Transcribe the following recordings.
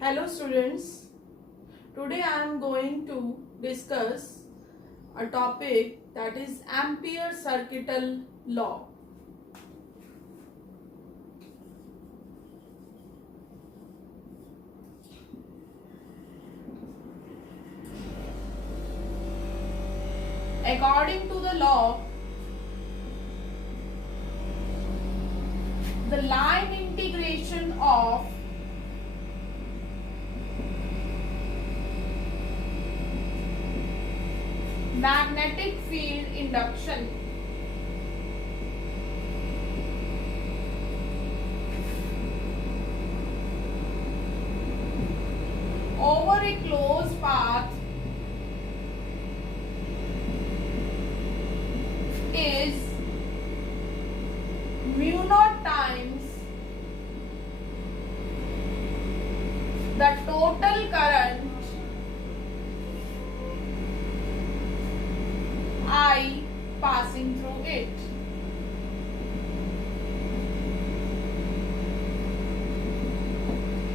Hello students, today I am going to discuss a topic that is Ampere circuital law. According to the law, the line integration of magnetic field induction over a closed path is mu naught times the total current I passing through it.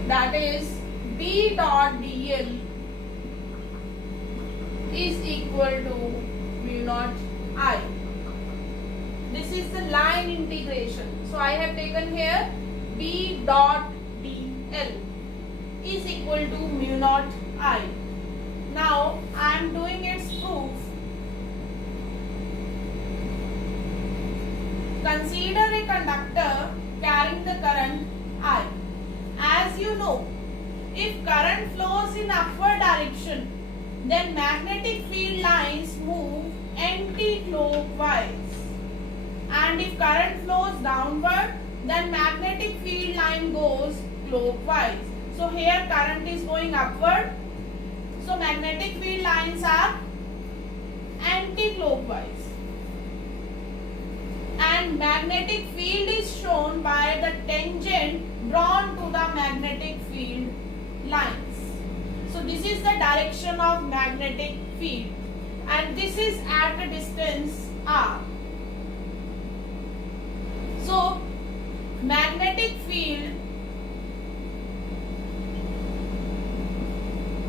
That is B dot dl is equal to mu naught I. This is the line integration. So I have taken here B dot dl is equal to mu naught I. Now I am doing its proof. Consider a conductor carrying the current I. As you know, if current flows in upward direction, then magnetic field lines move anti-clockwise. And if current flows downward, then magnetic field line goes clockwise. So here current is going upward. So magnetic field lines are anti-clockwise. And magnetic field is shown by the tangent drawn to the magnetic field lines. So this is the direction of magnetic field and this is at a distance r. So magnetic field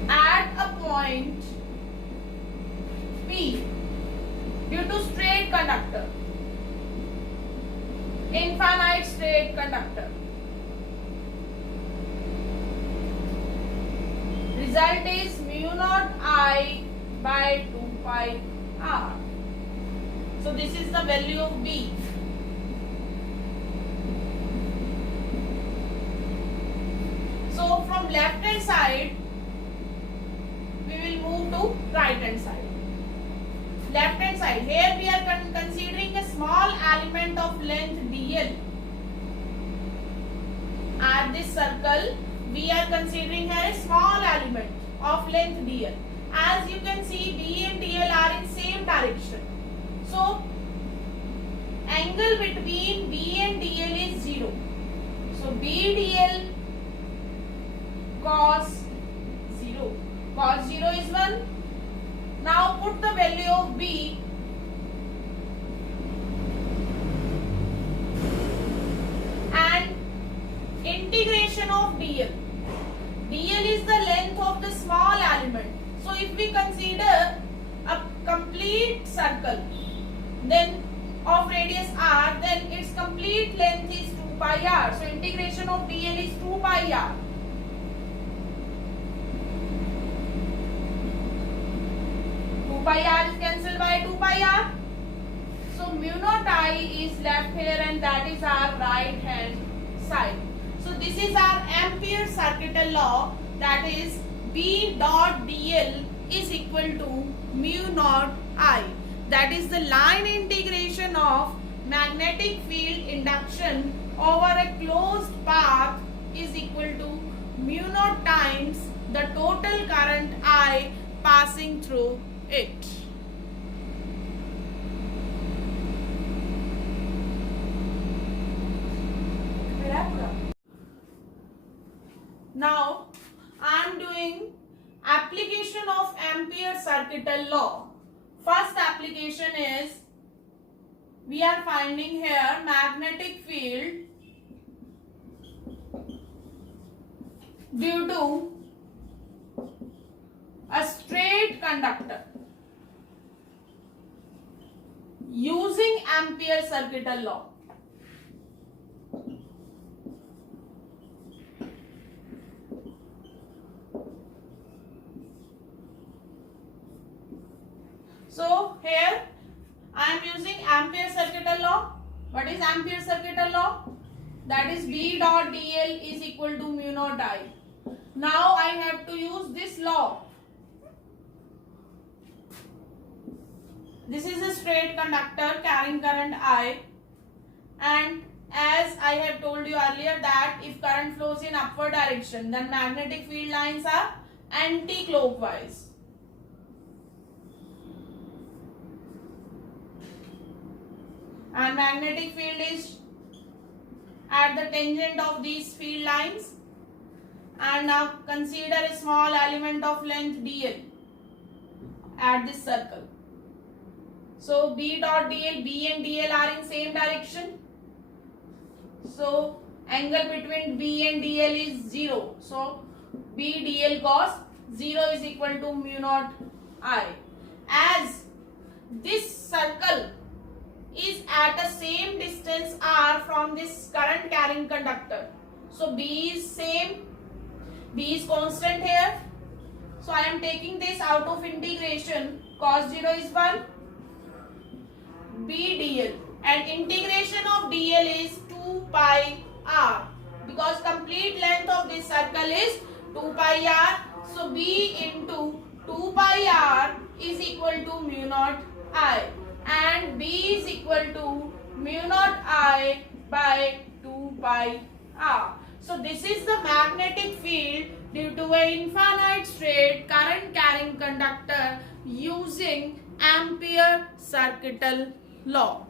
at a point P due to straight conductor, infinite straight conductor. Result is mu naught I by 2 pi r. So this is the value of B. So from left hand side, we will move to right hand side. Left hand side, here we are considering a small element of length dl. At this circle, we are considering here a small element of length dl. As you can see, B and dl are in same direction. So, angle between B and dl is 0. So, B dl cos 0. Cos 0 is 1. Now put the value of B and integration of dl. dl is the length of the small element. So if we consider a complete circle then of radius r, then its complete length is 2 pi r. So integration of dl is 2 pi r. Pi r is cancelled by 2 pi r. So mu naught I is left here and that is our right hand side. So this is our Ampere circuital law, that is B dot dl is equal to mu naught I. That is the line integration of magnetic field induction over a closed path is equal to mu naught times the total current I passing through it. Now I am doing application of Ampere circuital law. First application is we are finding here magnetic field due to a straight conductor using Ampere circuital law. So here I am using Ampere circuital law. What is Ampere circuital law? That is B dot dl is equal to mu naught I. Now I have to use this law. This is a straight conductor carrying current I, and as I have told you earlier that if current flows in upward direction, then magnetic field lines are anti-clockwise. And magnetic field is at the tangent of these field lines. And now consider a small element of length dl at this circle. So B dot dl, B and dl are in same direction. So angle between B and dl is 0. So B dl cos 0 is equal to mu naught I. As this circle is at a same distance r from this current carrying conductor. So B is same, B is constant here. So I am taking this out of integration. Cos 0 is 1. B dl, and integration of dl is 2 pi r, because complete length of this circle is 2 pi r. So B into 2 pi r is equal to mu naught I, and B is equal to mu naught I by 2 pi r. So this is the magnetic field due to an infinite straight current carrying conductor using Ampere circuital law.